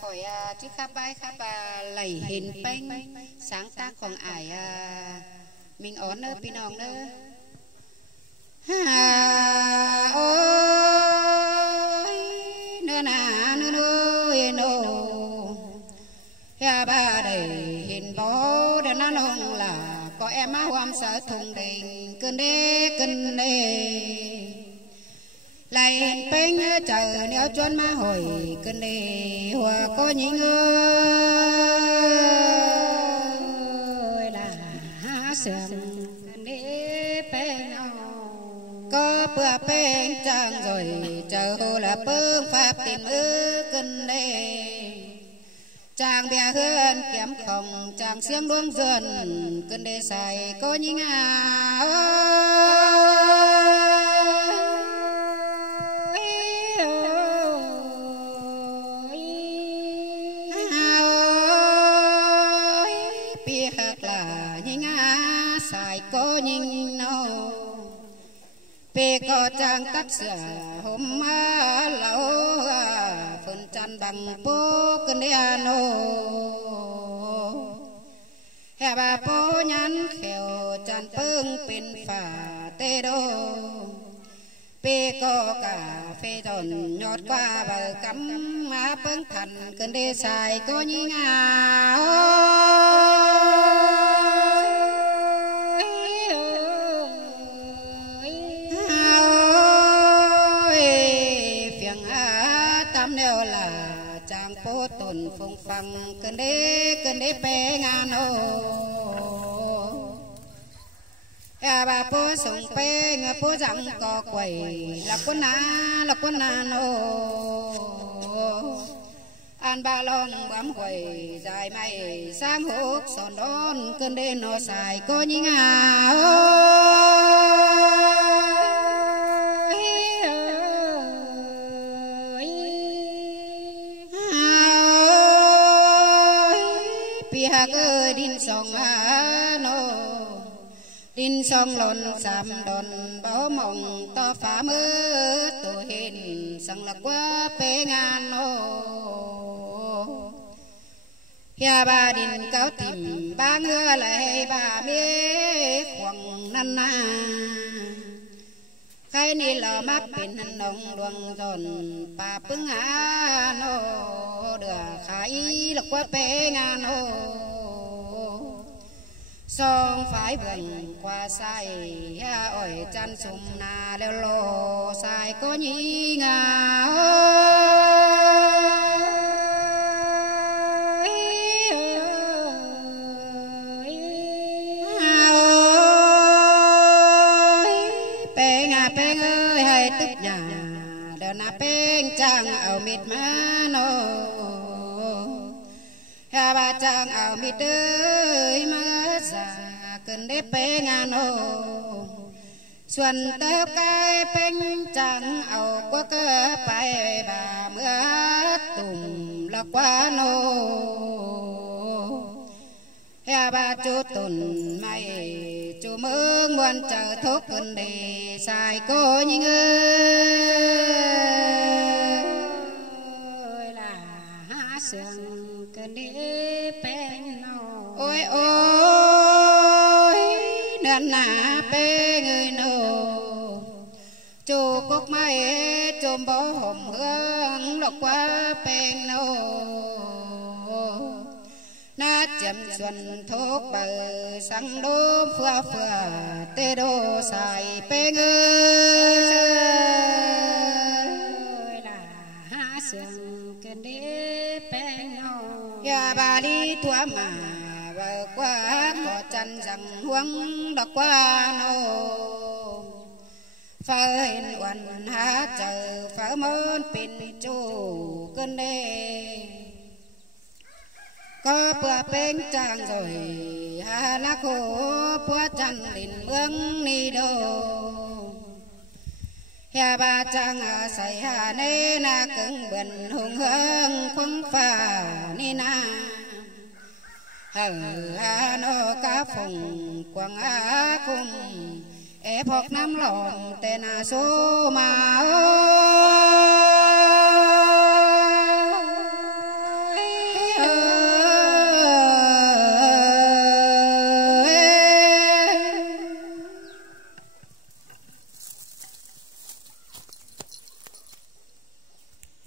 khỏi chiếc khắp bãi khắp lầy hình bánh sáng tácของải mình ón nơ pin ong nơ ôi nơ nà nơ nơ nô ya ba đầy hình bó để nó nông là có em á hoam sợ thùng đình cơn đê lại bánh chờ nếu chốn má hồi cơn đê hòa có những ơi là sườn đê bánh có bữa bánh chẳng rồi chờ hồ là bưng pháp tìm ư cơn đê chàng bè hơn kiếm không chàng xiêm đuông dần cơn đê xài có những có nhìn nó bê có trang cắt sửa hôm lâu phần chăn bằng bố cơn đê nô hè bà bố nhắn khéo chăn bưng bên phà tê đô bê có cà phê giòn nhọt qua bờ cắm má bưng thành cơn đê xài có nhìn tuần phùng phăng cơn đế bé ngàn ô bà bố sống bé ngà bố rằng có quẩy là quân na nô an ba long bám quẩy dài mày sáng hút sòn đón cơn đế nó xài có những ơi đinh song nô đinh song lon sàm đòn báo mộng to phá mơ tổ hình sang là quá bé ngàn nô ya ba đinh cáo tìm ba ngựa lại ba mê khoằng năn na khai ni lò mắc bên nông luồng giòn ba bưng nô đưa khai là quá bé ngàn nô song phải vườn qua sai ỏi chăn sum na leo lô sai có nhĩ ngà bé ngà bé ơi hay tức nhà đờ na bé chàng ở mịt má nô ha ba chàng ở mịt ơi má già cơn đế bé ngàn ô xuân tớp cái bánh chẳng ảo quá cơ bài bà mưa tùm là quá nô ha ba chú tuần mày chú mương buồn chờ thuốc cơn đế xài cô nhìn ơi là há sương cơn đế bé nô ôi nền nà bê người nô chú cúc mai chôm bó hồng hương lọc qua bê nô na chấm xuân thuốc bờ sang đô phua tê đô xài bê người là há sương kênh đế bê nô ya bà đi tua mà vợ qua có chân rằng huống đọc qua nô phơi uẩn há chờ phở mơn pin chu cơn đê có bữa bên trang rồi hà lá khô bữa chân đình mương ni đô ya ba trang say hà nê na cứng bần hùng hương không phà ni na hà nô cá phùng quăng cùng ép học năm lòng tên số mà ơi